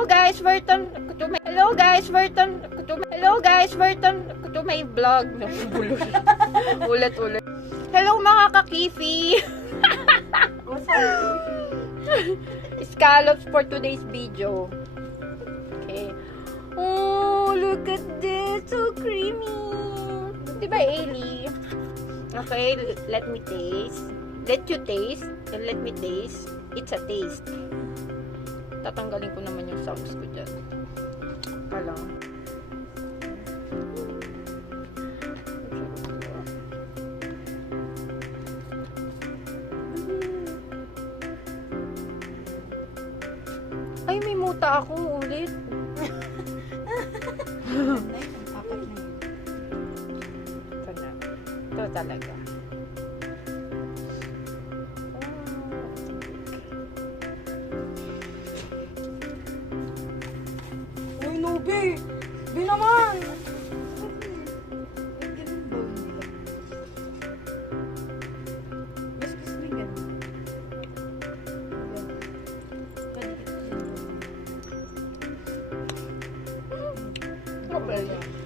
Hello guys, welcome to my to my vlog. Ulit. Hello mga kakifi. Scallops for today's video. Okay. Oh, look at this, so creamy. Diba, Ailey? Okay, let me taste. Let you taste and let me taste. It's a taste. Tatanggalin ko naman yung songs ko dyan. Alam. Ay, may muta ako ulit. Ito na. Ito talaga. Uy, Nubi! Di naman! Okay.